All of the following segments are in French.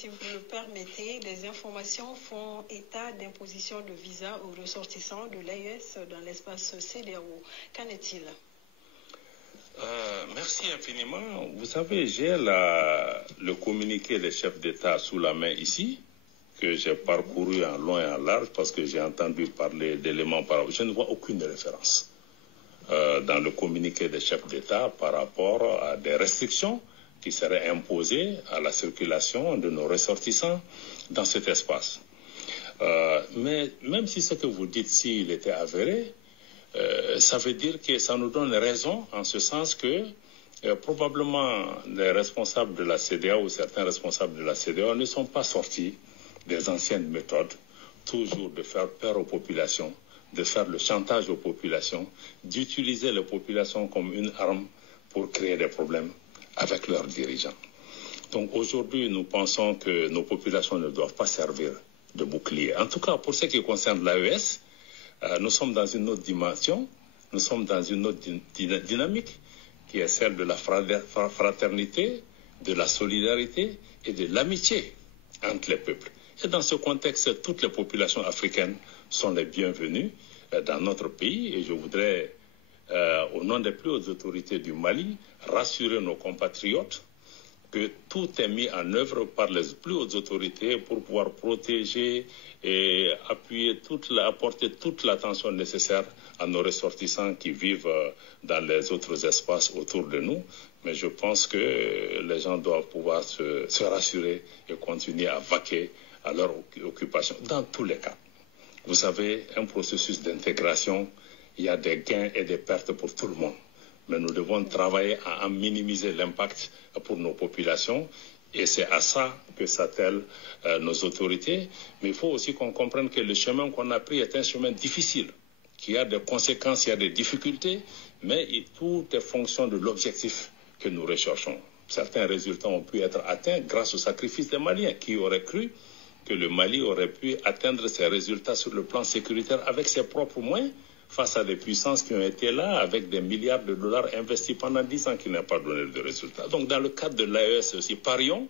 si vous le permettez, les informations font état d'imposition de visa aux ressortissants de l'AES dans l'espace CEDEAO. Qu'en est-il? Merci infiniment. Vous savez, j'ai le communiqué des chefs d'État sous la main ici, que j'ai parcouru en long et en large parce que j'ai entendu parler d'éléments par rapport. Je ne vois aucune référence dans le communiqué des chefs d'État par rapport à des restrictions qui seraient imposées à la circulation de nos ressortissants dans cet espace. Mais même si ce que vous dites, s'il était avéré, ça veut dire que ça nous donne raison en ce sens que probablement les responsables de la CEDEAO ou certains responsables de la CEDEAO ne sont pas sortis des anciennes méthodes, toujours de faire peur aux populations, de faire le chantage aux populations, d'utiliser les populations comme une arme pour créer des problèmes avec leurs dirigeants. Donc aujourd'hui, nous pensons que nos populations ne doivent pas servir de bouclier. En tout cas, pour ce qui concerne l'AES, nous sommes dans une autre dimension, nous sommes dans une autre dynamique qui est celle de la fraternité, de la solidarité et de l'amitié entre les peuples. Et dans ce contexte, toutes les populations africaines sont les bienvenues dans notre pays. Et je voudrais, au nom des plus hautes autorités du Mali, rassurer nos compatriotes que tout est mis en œuvre par les plus hautes autorités pour pouvoir protéger et apporter toute l'attention nécessaire à nos ressortissants qui vivent dans les autres espaces autour de nous. Mais je pense que les gens doivent pouvoir se rassurer et continuer à vaquer à leur occupation dans tous les cas. Vous savez, un processus d'intégration, il y a des gains et des pertes pour tout le monde. Mais nous devons travailler à minimiser l'impact pour nos populations et c'est à ça que s'attellent nos autorités. Mais il faut aussi qu'on comprenne que le chemin qu'on a pris est un chemin difficile, qui a des conséquences, il y a des difficultés, mais tout est fonction de l'objectif que nous recherchons. Certains résultats ont pu être atteints grâce au sacrifice des Maliens, qui auraient cru que le Mali aurait pu atteindre ses résultats sur le plan sécuritaire avec ses propres moyens, face à des puissances qui ont été là avec des milliards de dollars investis pendant 10 ans qui n'ont pas donné de résultats. Donc dans le cadre de l'AES aussi, parions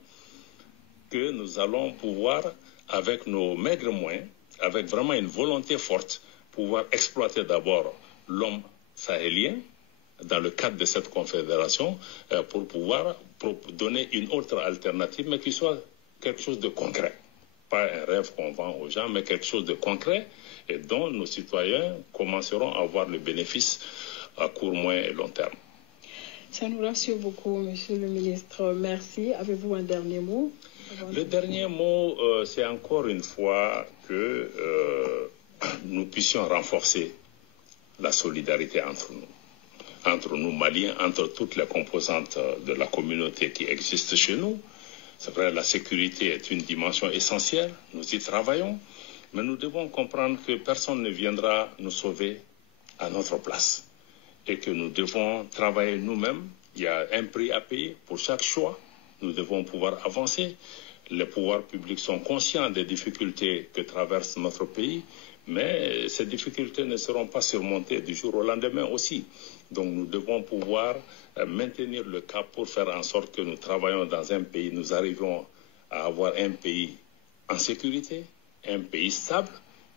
que nous allons pouvoir, avec nos maigres moyens, avec vraiment une volonté forte, pouvoir exploiter d'abord l'homme sahélien dans le cadre de cette confédération pour pouvoir donner une autre alternative, mais qui soit quelque chose de concret. Pas un rêve qu'on vend aux gens, mais quelque chose de concret et dont nos citoyens commenceront à avoir le bénéfice à court, moyen et long terme. Ça nous rassure beaucoup, Monsieur le ministre. Merci. Avez-vous un dernier mot? Le dernier mot, c'est encore une fois que nous puissions renforcer la solidarité entre nous Maliens, entre toutes les composantes de la communauté qui existent chez nous. C'est vrai, la sécurité est une dimension essentielle, nous y travaillons, mais nous devons comprendre que personne ne viendra nous sauver à notre place et que nous devons travailler nous-mêmes. Il y a un prix à payer pour chaque choix. Nous devons pouvoir avancer. Les pouvoirs publics sont conscients des difficultés que traverse notre pays, mais ces difficultés ne seront pas surmontées du jour au lendemain aussi. Donc nous devons pouvoir maintenir le cap pour faire en sorte que nous travaillons dans un pays, nous arrivons à avoir un pays en sécurité, un pays stable,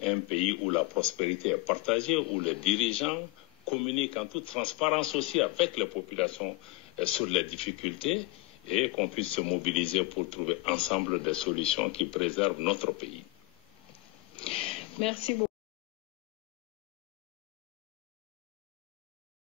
un pays où la prospérité est partagée, où les dirigeants communiquent en toute transparence aussi avec les populations sur les difficultés et qu'on puisse se mobiliser pour trouver ensemble des solutions qui préservent notre pays. Merci beaucoup.